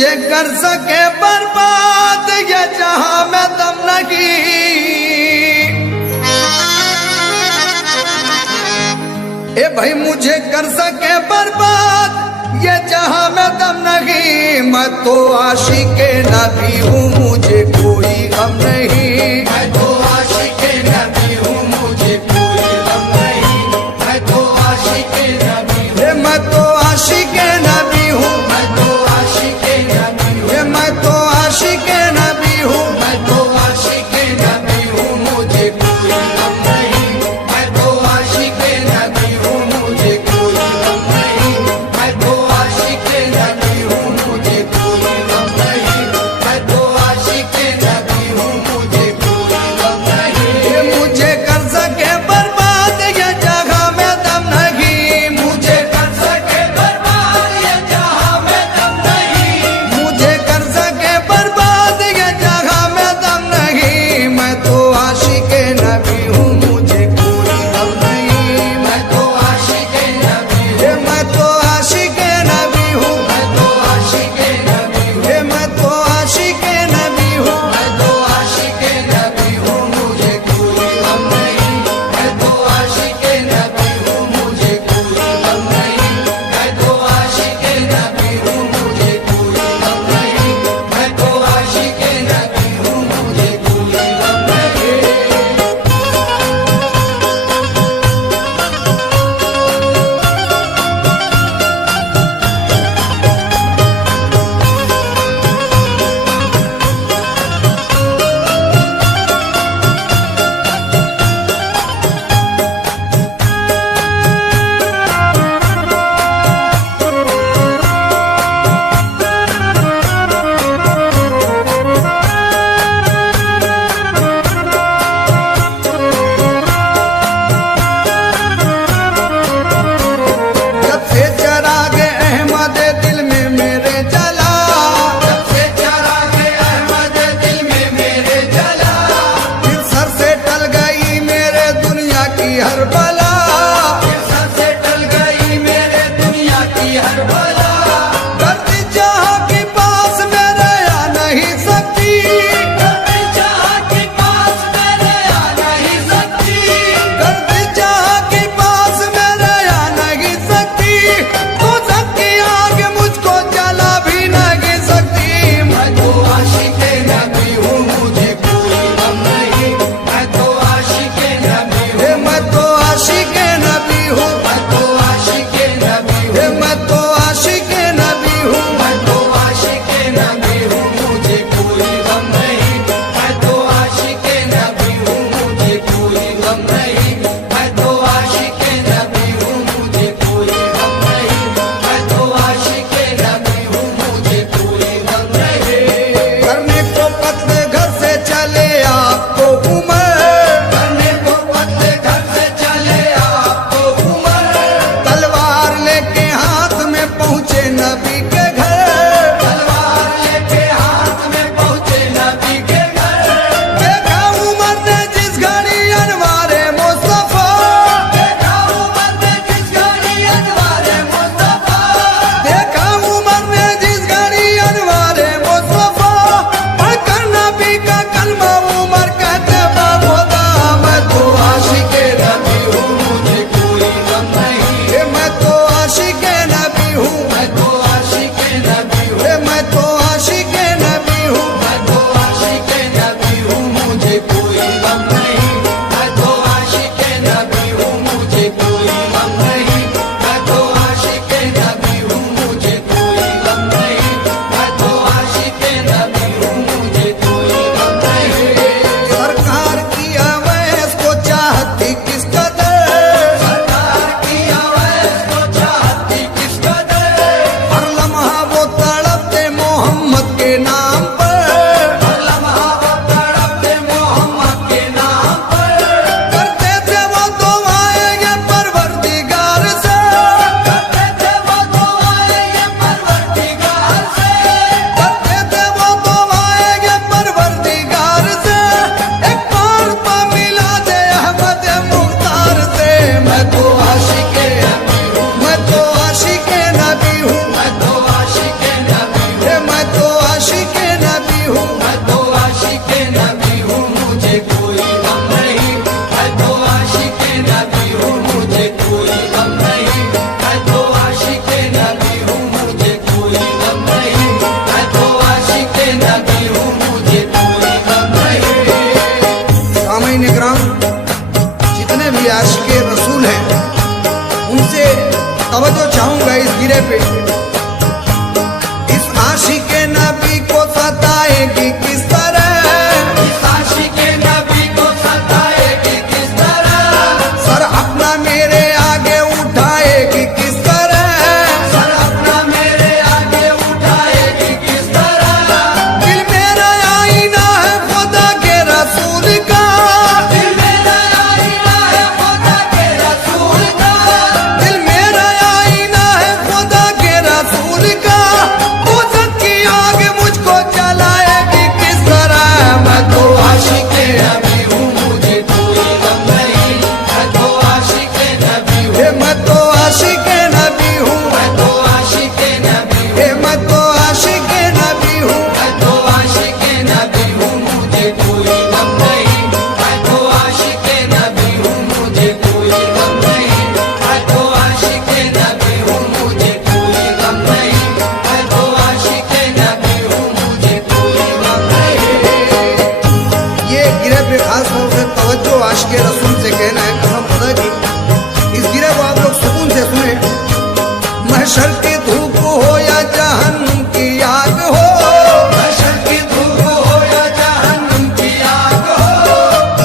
मुझे कर सके बर्बाद ये जहां में दम नहीं। ए भाई मुझे कर सके बर्बाद ये जहां में दम नहीं। मैं तो आशिक़े नबी हूँ मुझे कोई गम नहीं। मैं तो आशिक़े नबी हूँ मुझे कोई गम नहीं। मैं तो आशिक़े नबी हूँ। मैं तो आशिक़े नबी हूँ। मैं तो आशिक़े नबी हूँ। मैं तो आशिक़े नबी हूँ। मैं तो आशिक़े नबी हूँ मुझे कोई गम नहीं। मैं तो आशिक़े नबी हूँ मुझे कोई गम नहीं। मैं तो आशिक़े नबी हूँ मुझे कोई गम नहीं। मैं तो आशिक़े नबी हूँ मुझे कोई गम नहीं। मुझे कर सके बर्बाद ये जगह में दम नहीं। मुझे कर सके बर्बाद ये जहां में दम नहीं। मुझे कर सके बर्बाद ये जगह में दम नहीं। मैं तो आशिक़े नबी हूँ मुझे कोई गम नहीं। मैं तो आशिक़े नबी हूँ। मैं तो आशिक़े नबी हूँ। मैं तो आशिक़े नबी हूँ। मैं तो आशिक़े नबी हूँ। मैं तो आशिक़े नबी हूँ मुझे कोई गम नहीं। मैं तो आशिक़े नबी हूँ मुझे कोई गम नहीं। मैं तो आशिक़े नबी हूँ मुझे कोई गम नहीं। मैं तो आशिक़े नबी हूँ मुझे कोई गम नहीं। जब से चरागे अहमद दिल में मेरे जला। जब से चरागे अहमद दिल में मेरे जला। फिर सर से टल गई मेरे दुनिया की हर बला। सर से टल गई मेरे दुनिया की हर बला। धरती जहाँ के पास मेरे आ नहीं सकती। धरती जहाँ के पास मेरे आ नहीं सकती। धरती जहाँ के पास मेरे आ नहीं सकती। तो सबकी आग मुझको जला भी नहीं सकती। मैं तो आशिक़े नबी हूँ मुझे कोई गम नहीं। मैं तो आशिक़े नबी हूँ। मैं तो आशिक़े नबी हूँ। मैं तो आशिक़े नबी हूँ। मैं तो आशिक़े तवज्जो चाहूंगा इस गिरे पे। इस आशिके नबी को सताएगी किस तरह, इस आशिके नबी को सताएगी किस तरह, सर अपना मेरे आगे उठाएगी किस तरह, सर अपना मेरे आगे उठाएगी किस तरह, दिल मेरा आईना है खुदा के रसूल का, दिल मेरा आईना है खुदा के रसूल का, दिल मेरा आईना है खुदा के रसूल का, दोज़ख की आग मुझको जलाएगी किस तरह। मैं तो आशिके नबी हूँ मुझे कोई गम नहीं, मैं तो आशिके नबी हूँ, मैं तो आशिके नबी हूँ, मैं तो आशिके नबी हूँ, मैं तो आशिके नबी हूँ। मैं तो आशिके नबी हूँ मुझे कोई गम नहीं, मैं तो आशिके नबी हूँ मुझे कोई गम नहीं, मैं तो आशिके नबी हूँ मुझे कोई गम नहीं, मैं तो आशिके नबी हूँ मुझे कोई गम नहीं। ये गिरे पे खास तौर से तवज्जो आशिके रसूल से कहना है कसम खुदा की। इस गिरे को आप लोग सुकून से सुने। महशर की धूप हो या जहन्नुम की आग हो, महशर की धूप हो या जहन्नुम की आग हो,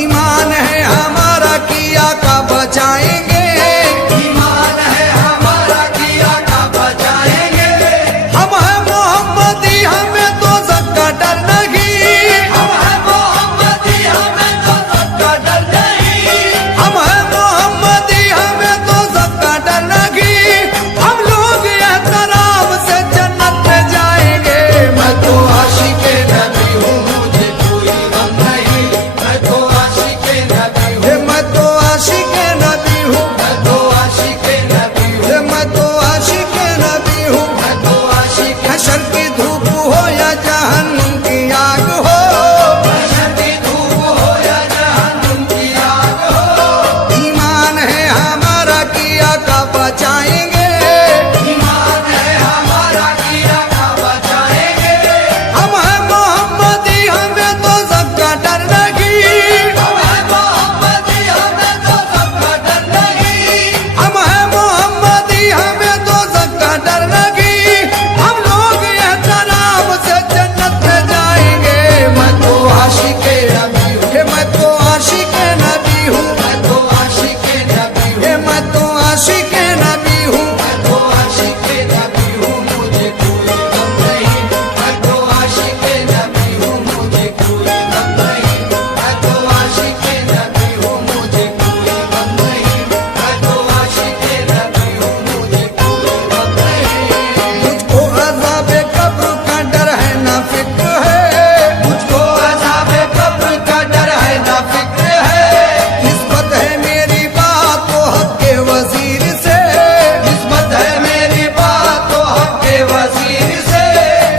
ईमान है हमारा किया का बचाएंगे, ईमान है हमारा किया का बचाएंगे, हम है मोहम्मदी हमें दोज़ख का डर नहीं, हम है मोहम्मदी हमें दोज़ख का डर नहीं, हम है मोहम्मदी हमें दोज़ख का डर नहीं, हम लोग एहतराम से जन्नत में जाएंगे। मैं तो आशिके नबी हूँ मुझे कोई गम नहीं, मैं तो आशिके नबी हूँ, मैं तो आशिके नबी हूँ, मैं तो आशिके नबी हूँ, मैं तो आशिके नबी हूँ। मैं तो आशिके हशर की धूप हो या जहन्नुम की आग हो, महशर की धूप हो या जहन्नुम की आग हो, ईमान है हमारा किया का बचाएंगे, ईमान है हमारा किया का बचाएंगे, हम है मोहम्मदी हमें दोज़ख का डर नहीं, हम है मोहम्मदी हमें दोज़ख का डर नहीं, हम है मोहम्मदी हमें दोज़ख का डर नहीं, हम लोग एहतराम से जन्नत में जाएंगे। मैं तो आशिके नबी हूँ, मैं तो आशिके नबी हूँ, मैं तो आशिके नबी हूँ, मैं तो आशिके नबी हूँ। मैं तो आशिके नबी हूँ मुझे कोई गम नहीं, मैं तो आशिके नबी हूँ मुझे कोई गम नहीं, मैं तो आशिके नबी हूँ मुझे कोई गम नहीं, मैं तो आशिके नबी हूँ मुझे कोई गम नहीं। मुझको अज़ाबे कब्र का डर है ना फिक्र है, मुझको अज़ाबे कब्र का डर है ना फिक्र है, निस्बत है मेरी बात तो हक के वजीर से, निस्बत है मेरी बात तो हक के वजीर से,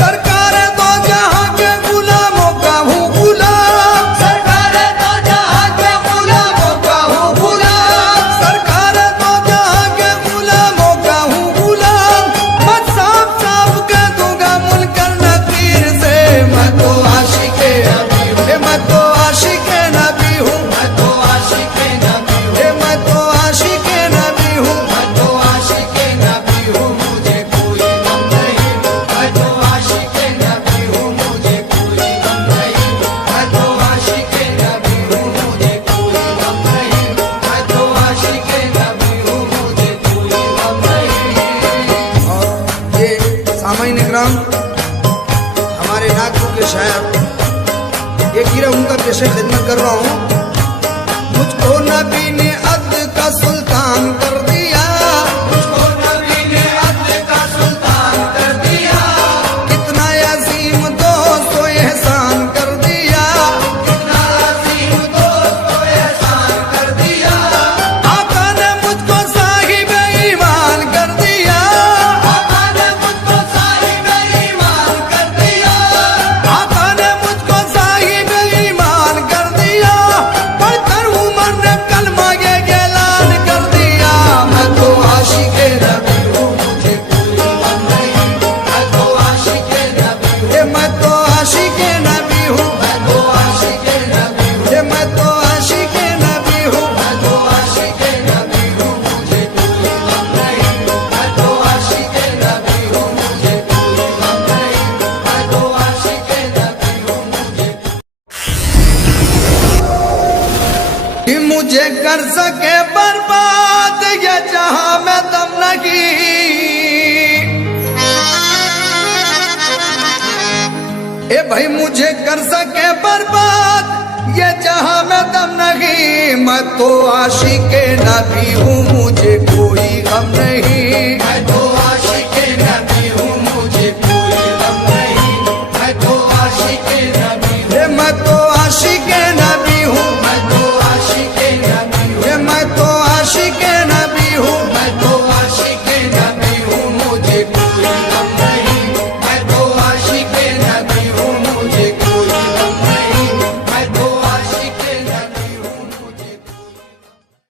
सरकार दो जहां के गुलामों का हूँ गुलाम, सरकार तो जहाँ के गुलामों का हूँ गुलाम, सरकार दो जहां के गुलामों का हूँ गुलाम, मैं साफ साफ कह दूंगा मुनकर नकीर से। मैं तो आशिके नबी हूँ, मैं तो आशिके नबी हूँ, मैं तो आशिके नबी हूँ, मैं तो आशिके नबी हूँ। मैं तो आशिके नबी हूँ मुझे कोई गम नहीं, मैं तो आशिके नबी हूँ मुझे कोई गम नहीं, मैं तो आशिके नबी हूँ मुझे कोई गम नहीं, मैं तो आशिके नबी हूँ मुझे कोई गम नहीं। और ये सामाइन इकराम हमारे नागपुर के शायर ये गिरा उनका पेशे खिदमत कर रहा हूँ। मुझको नबी ने अद का सुल्तान कर दिया, मुझको नबी ने अद का सुल्तान कर दिया, कितना अजीम दोस्त एहसान कर दिया, कितना अजीम दोस्त को एहसान कर दिया, आका ने मुझको साहिब ईमान कर दिया, आका ने मुझको साहिब ईमान कर दिया, आका ने मुझको साहिब ईमान कर दिया, पढ़कर उमर ने कलमा तो आशिक नबी हूँ मुझे कोई गम नहीं। मैं तो